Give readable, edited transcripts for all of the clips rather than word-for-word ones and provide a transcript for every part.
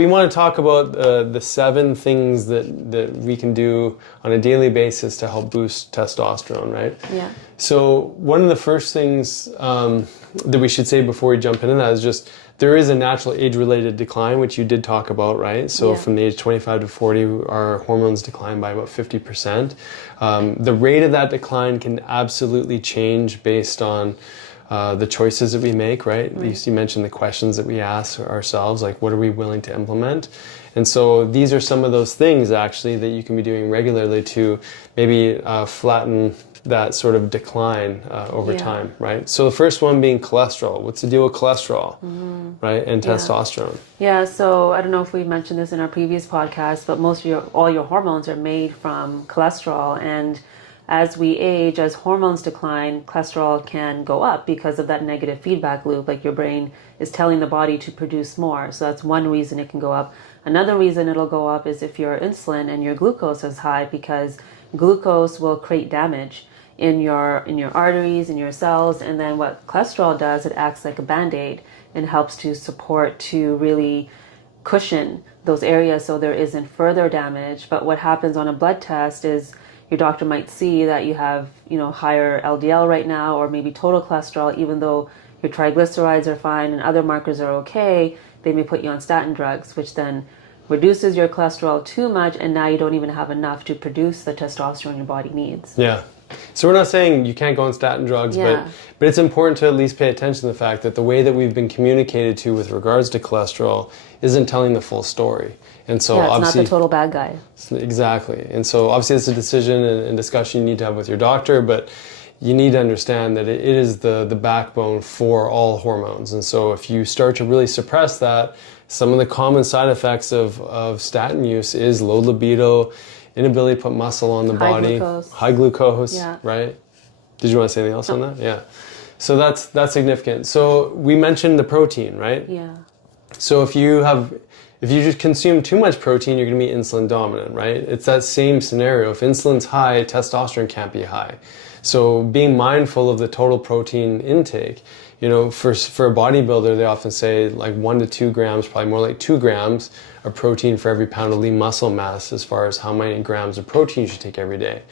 We want to talk about the 7 things that we can do on a daily basis to help boost testosterone, right? Yeah. So one of the first things that we should say before we jump into that is just there is a natural age-related decline, which you did talk about, right? So from the age 25 to 40, our hormones decline by about 50%. The rate of that decline can absolutely change based on the choices that we make, right? You mentioned the questions that we ask ourselves, like what are we willing to implement? And so these are some of those things actually that you can be doing regularly to maybe flatten that sort of decline over time, right? So the first one being cholesterol. What's the deal with cholesterol, right? And testosterone. Yeah, so I don't know if we mentioned this in our previous podcast, but all your hormones are made from cholesterol, and as we age, as hormones decline, cholesterol can go up because of that negative feedback loop. Like your brain is telling the body to produce more. So that's one reason it can go up. Another reason it'll go up is if your insulin and your glucose is high, because glucose will create damage in your arteries, in your cells. And then what cholesterol does, it acts like a Band-Aid and helps to support, to really cushion those areas so there isn't further damage. But what happens on a blood test is your doctor might see that you have, higher LDL right now, or maybe total cholesterol, even though your triglycerides are fine and other markers are okay. They may put you on statin drugs, which then reduces your cholesterol too much, and now you don't even have enough to produce the testosterone your body needs. Yeah. So we're not saying you can't go on statin drugs, but it's important to at least pay attention to the fact that the way that we've been communicated to with regards to cholesterol isn't telling the full story. And so it's obviously, not the total bad guy. Exactly. And so obviously it's a decision and discussion you need to have with your doctor, but you need to understand that it is the backbone for all hormones. And so if you start to really suppress that, some of the common side effects of statin use is low libido, inability to put muscle on the body, high glucose, right? Did you want to say anything else on that? Yeah. So that's significant. So we mentioned the protein, right? Yeah. So if you just consume too much protein, you're going to be insulin dominant, right? It's that same scenario. If insulin's high, testosterone can't be high. So being mindful of the total protein intake, for a bodybuilder, they often say like 1 to 2 grams, probably more like 2 grams of protein for every pound of lean muscle mass as far as how many grams of protein you should take every day.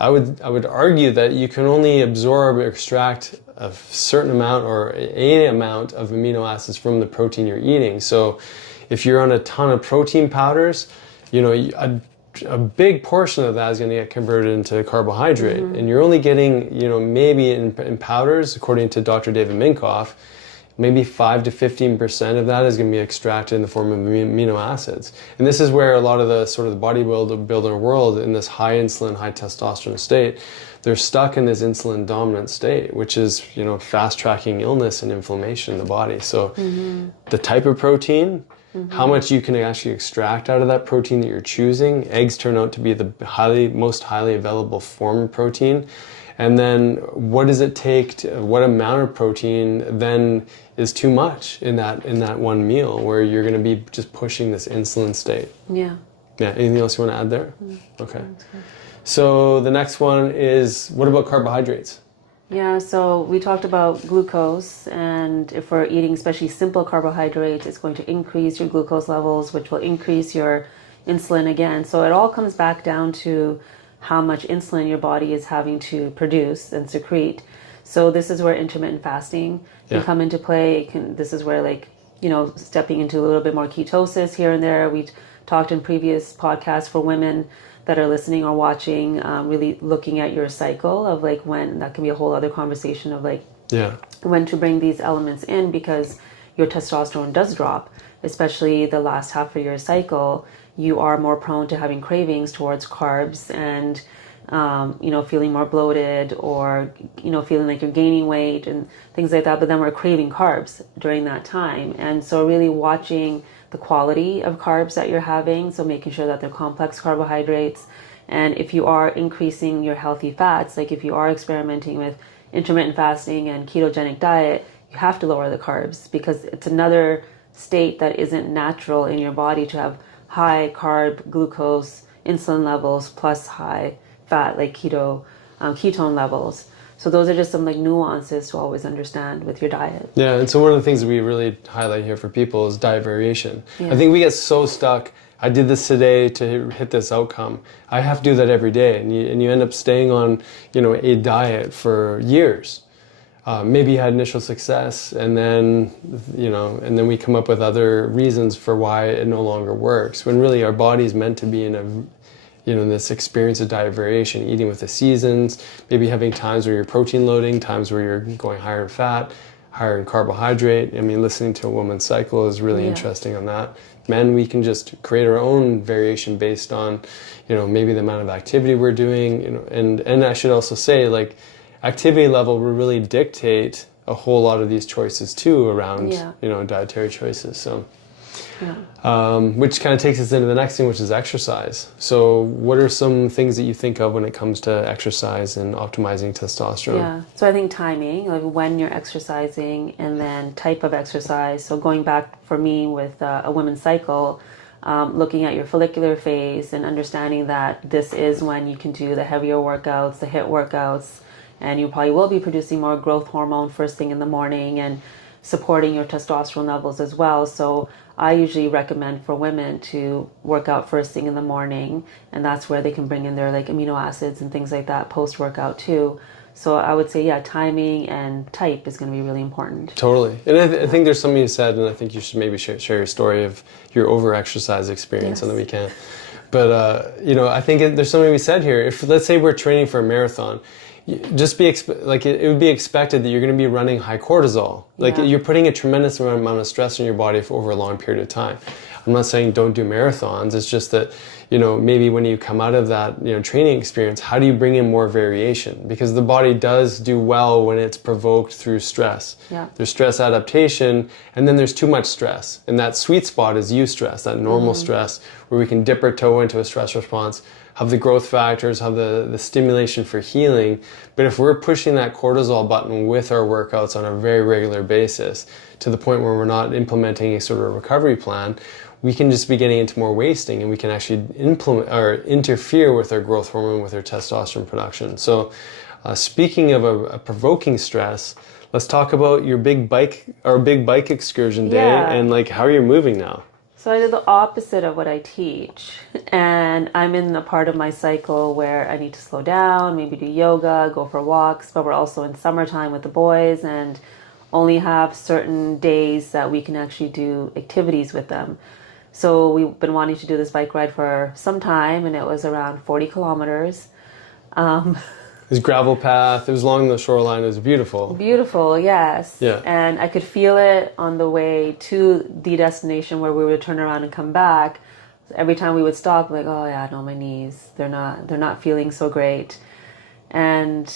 I would argue that you can only absorb or extract a certain amount or any amount of amino acids from the protein you're eating. So if you're on a ton of protein powders, a big portion of that is going to get converted into carbohydrate. And you're only getting, maybe in powders, according to Dr. David Minkoff, maybe 5 to 15% of that is going to be extracted in the form of amino acids. And this is where a lot of the sort of the bodybuilder world in this high insulin, high testosterone state, they're stuck in this insulin dominant state, which is, fast tracking illness and inflammation in the body. So the type of protein, how much you can actually extract out of that protein that you're choosing. Eggs turn out to be the most highly available form of protein. And then what does it take what amount of protein then is too much in that one meal where you're going to be just pushing this insulin state. Yeah. Anything else you want to add there? Okay. So the next one is, what about carbohydrates? Yeah, so we talked about glucose, and if we're eating especially simple carbohydrates, it's going to increase your glucose levels, which will increase your insulin again. So it all comes back down to how much insulin your body is having to produce and secrete. So this is where intermittent fasting can come into play. This is where stepping into a little bit more ketosis here and there. We talked in previous podcasts for women that are listening or watching, really looking at your cycle of when, that can be a whole other conversation of when to bring these elements in, because your testosterone does drop, especially the last half of your cycle. You are more prone to having cravings towards carbs and, feeling more bloated or, feeling like you're gaining weight and things like that. But then we're craving carbs during that time. And so really watching the quality of carbs that you're having. So making sure that they're complex carbohydrates. And if you are increasing your healthy fats, like if you are experimenting with intermittent fasting and ketogenic diet, you have to lower the carbs, because it's another state that isn't natural in your body to have high carb, glucose, insulin levels plus high fat, like ketone levels. So those are just some like nuances to always understand with your diet. Yeah, and so one of the things that we really highlight here for people is diet variation. Yeah. I think we get so stuck. I did this today to hit this outcome. I have to do that every day, and you end up staying on, a diet for years. Maybe you had initial success, and then, and then we come up with other reasons for why it no longer works. When really our body is meant to be in this experience of diet variation, eating with the seasons, maybe having times where you're protein loading, times where you're going higher in fat, higher in carbohydrate. I mean, listening to a woman's cycle is really interesting on that. Men, we can just create our own variation based on, maybe the amount of activity we're doing, and I should also say, like, activity level will really dictate a whole lot of these choices too around, dietary choices. So. Which kind of takes us into the next thing, which is exercise. So what are some things that you think of when it comes to exercise and optimizing testosterone? Yeah, so I think timing, like when you're exercising, and then type of exercise. So going back for me with a women's cycle, looking at your follicular phase and understanding that this is when you can do the heavier workouts, the HIIT workouts, and you probably will be producing more growth hormone first thing in the morning and supporting your testosterone levels as well. So I usually recommend for women to work out first thing in the morning, and that's where they can bring in their like amino acids and things like that post-workout too. So I would say, tyiming and type is going to be really important. Totally. And I think there's something you said, and I think you should maybe share your story of your over-exercise experience on the weekend. But, I think there's something we said here. If, let's say we're training for a marathon, just be it would be expected that you're going to be running high cortisol. Like you're putting a tremendous amount of stress in your body for over a long period of time. I'm not saying don't do marathons. It's just that, maybe when you come out of that, training experience, how do you bring in more variation? Because the body does do well when it's provoked through stress. Yeah. There's stress adaptation, and then there's too much stress. And that sweet spot is eustress, that normal stress, where we can dip our toe into a stress response, have the growth factors, have the stimulation for healing. But if we're pushing that cortisol button with our workouts on a very regular basis to the point where we're not implementing a sort of recovery plan, we can just be getting into more wasting, and we can actually implement or interfere with our growth hormone, with our testosterone production. So speaking of a provoking stress, let's talk about your big bike excursion day and like how you're moving now. So I did the opposite of what I teach, and I'm in a part of my cycle where I need to slow down, maybe do yoga, go for walks, but we're also in summertime with the boys and only have certain days that we can actually do activities with them. So we've been wanting to do this bike ride for some time, and it was around 40 kilometers. It was gravel path. It was along the shoreline. It was beautiful. Beautiful, yes. Yeah. And I could feel it on the way to the destination where we would turn around and come back. Every time we would stop, like, oh yeah, no, my knees, they're not feeling so great. And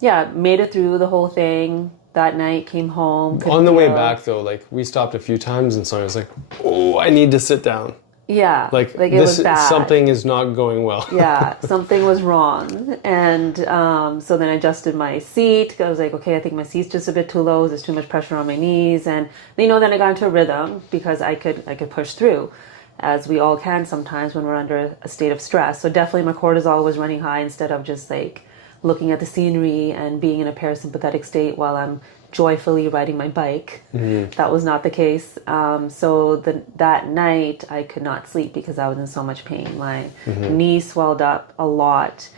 made it through the whole thing. That night, came home. On the way back though, like we stopped a few times, and Sonia was like, oh, I need to sit down. Yeah, like it was bad. Something is not going well. Yeah, something was wrong. And so then I adjusted my seat. I was like, okay, I think my seat's just a bit too low. There's too much pressure on my knees. And then I got into a rhythm because I could push through, as we all can sometimes when we're under a state of stress. So definitely my cortisol was running high instead of just like looking at the scenery and being in a parasympathetic state while I'm joyfully riding my bike. That was not the case. So that night I could not sleep because I was in so much pain. My knee swelled up a lot.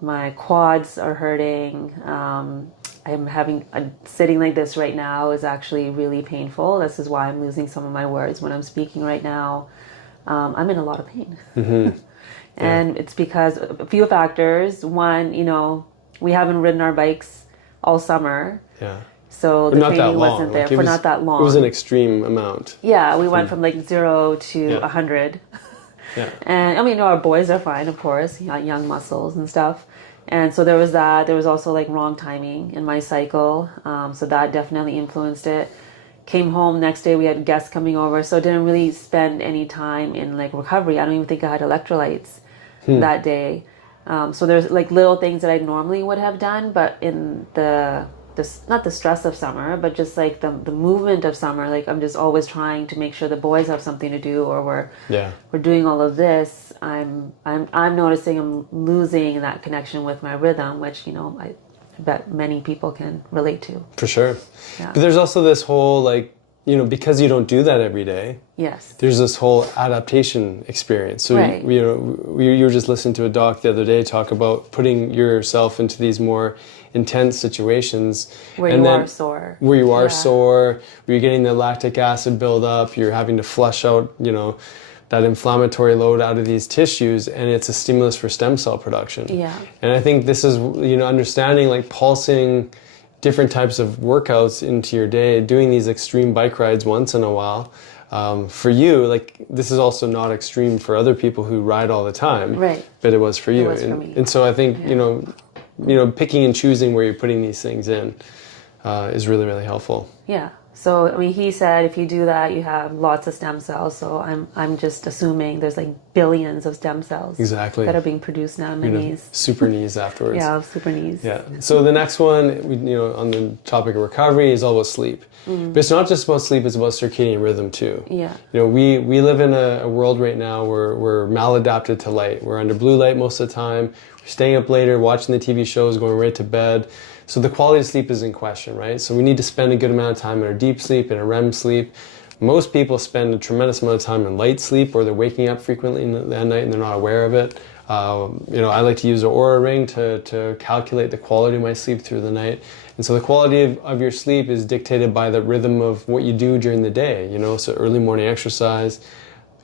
My quads are hurting. I'm having sitting like this right now is actually really painful. This is why I'm losing some of my words when I'm speaking right now. I'm in a lot of pain. And it's because a few factors. One, we haven't ridden our bikes all summer. Yeah. So the training wasn't there for not that long. It was an extreme amount. Yeah, we went from like 0 to 100. Yeah. And I mean, our boys are fine, of course, young muscles and stuff. And so there was that. There was also like wrong timing in my cycle. So that definitely influenced it. Came home next day, we had guests coming over. So didn't really spend any time in like recovery. I don't even think I had electrolytes that day. So there's like little things that I normally would have done, but in not the stress of summer, but just like the movement of summer, like I'm just always trying to make sure the boys have something to do, or we're doing all of this. I'm noticing I'm losing that connection with my rhythm, which I bet many people can relate to. For sure. Yeah. But there's also this whole, like, you know, because you don't do that every day, Yes. there's this whole adaptation experience. So, Right. you know, you were just listening to a doc the other day talk about putting yourself into these more intense situations. Where and you then are sore. Where you are Yeah. sore, where you're getting the lactic acid buildup, you're having to flush out, you know, that inflammatory load out of these tissues, and it's a stimulus for stem cell production. Yeah. And I think this is, you know, understanding, like, pulsing different types of workouts into your day, doing these extreme bike rides once in a while. For you, like, this is also not extreme for other people who ride all the time, Right. but it was for you. It was and, for me. and so I think, you know, picking and choosing where you're putting these things in is really, really helpful. Yeah. So, I mean, he said if you do that, you have lots of stem cells. So I'm just assuming there's like billions of stem cells Exactly. that are being produced now in the knees. Super knees afterwards. Yeah, super knees. Yeah. So the next one, you know, on the topic of recovery is all about sleep. But it's not just about sleep, it's about circadian rhythm too. Yeah. You know, we live in a world right now where we're maladapted to light. We're under blue light most of the time. We're staying up later, watching the TV shows, going right to bed. So the quality of sleep is in question, right? So we need to spend a good amount of time in our deep sleep and our REM sleep. Most people spend a tremendous amount of time in light sleep, or they're waking up frequently at night and they're not aware of it. You know, I like to use an Aura ring to calculate the quality of my sleep through the night. And so the quality of your sleep is dictated by the rhythm of what you do during the day, you know, so early morning exercise,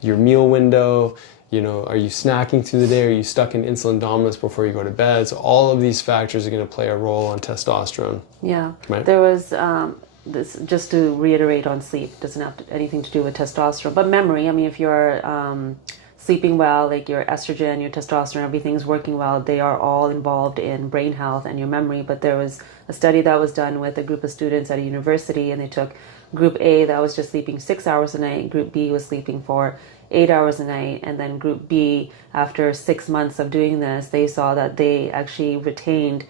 your meal window, you know, are you snacking through the day? Are you stuck in insulin dominance before you go to bed? So all of these factors are going to play a role on testosterone. Yeah. Right. There was this, just to reiterate on sleep, doesn't have anything to do with testosterone, but memory. I mean, if you're sleeping well, like your estrogen, your testosterone, everything's working well, they are all involved in brain health and your memory. But there was a study that was done with a group of students at a university, and they took group A that was just sleeping 6 hours a night, group B was sleeping for 8 hours a night, and then group B, after 6 months of doing this, they saw that they actually retained,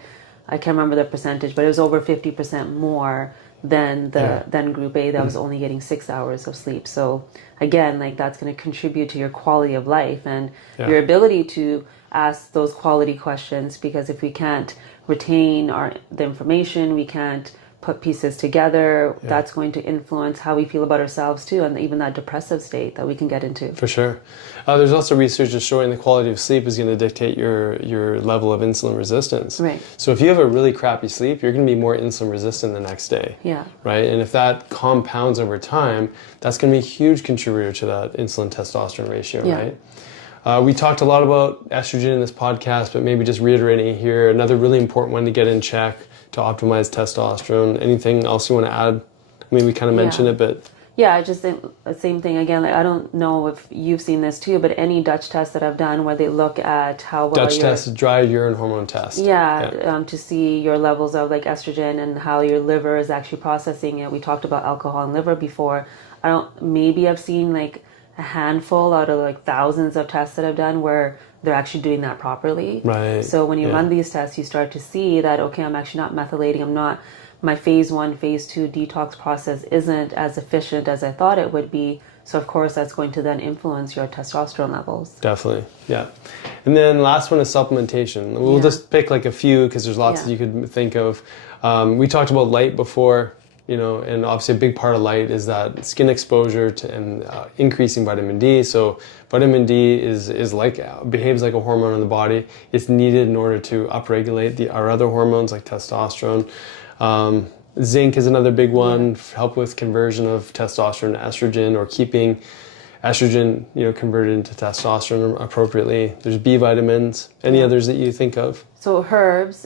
I can't remember the percentage, but it was over 50% more than than group A that was only getting 6 hours of sleep. So again, like, that's going to contribute to your quality of life and your ability to ask those quality questions, because if we can't retain the information, we can't put pieces together, that's going to influence how we feel about ourselves too, and even that depressive state that we can get into. For sure. There's also research that's showing the quality of sleep is going to dictate your level of insulin resistance. Right. So if you have a really crappy sleep, you're going to be more insulin resistant the next day. Yeah. Right? And if that compounds over time, that's going to be a huge contributor to that insulin testosterone ratio, right? We talked a lot about estrogen in this podcast, but maybe just reiterating here, another really important one to get in check to optimize testosterone. Anything else you want to add? I mean, we kind of mentioned it, but... Yeah, I just think the same thing again. Like, I don't know if you've seen this too, but any Dutch tests that I've done where they look at how well Dutch test is dry urine hormone test. To see your levels of like estrogen and how your liver is actually processing it. We talked about alcohol and liver before. Maybe I've seen like a handful out of like thousands of tests that I've done where they're actually doing that properly. Right. So when you run these tests, you start to see that, okay, I'm actually not methylating. My phase 1, phase 2 detox process isn't as efficient as I thought it would be. So of course that's going to then influence your testosterone levels. Definitely, yeah. And then last one is supplementation. We'll just pick like a few because there's lots that you could think of. We talked about light before, you know, and obviously a big part of light is that skin exposure and increasing vitamin D. So vitamin D behaves like a hormone in the body. It's needed in order to upregulate our other hormones like testosterone. Zinc is another big one, help with conversion of testosterone to estrogen, or keeping estrogen, you know, converted into testosterone appropriately. There's B vitamins. Any others that you think of? So herbs,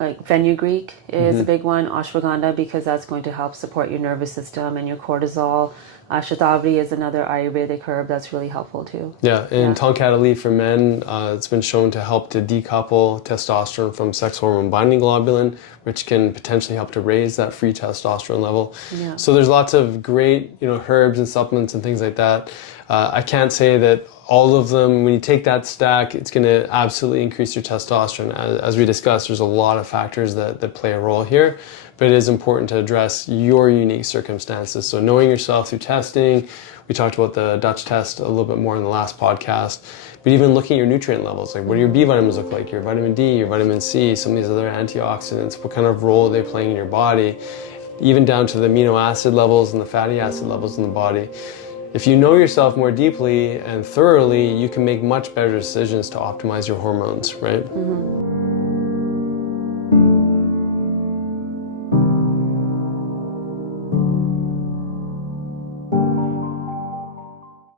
like fenugreek is a big one, ashwagandha, because that's going to help support your nervous system and your cortisol. Shatavari is another Ayurvedic herb that's really helpful too. Yeah, and tonkat leaf for men, it's been shown to help to decouple testosterone from sex hormone binding globulin, which can potentially help to raise that free testosterone level. Yeah. So there's lots of great, you know, herbs and supplements and things like that. I can't say that all of them, when you take that stack, it's going to absolutely increase your testosterone. As we discussed, there's a lot of factors that play a role here, but it is important to address your unique circumstances. So knowing yourself through testing, We talked about the Dutch test a little bit more in the last podcast. But even looking at your nutrient levels, like what do your B vitamins look like, your vitamin D, your vitamin C, some of these other antioxidants, what kind of role are they playing in your body, even down to the amino acid levels and the fatty acid levels in the body. If you know yourself more deeply and thoroughly, you can make much better decisions to optimize your hormones, right?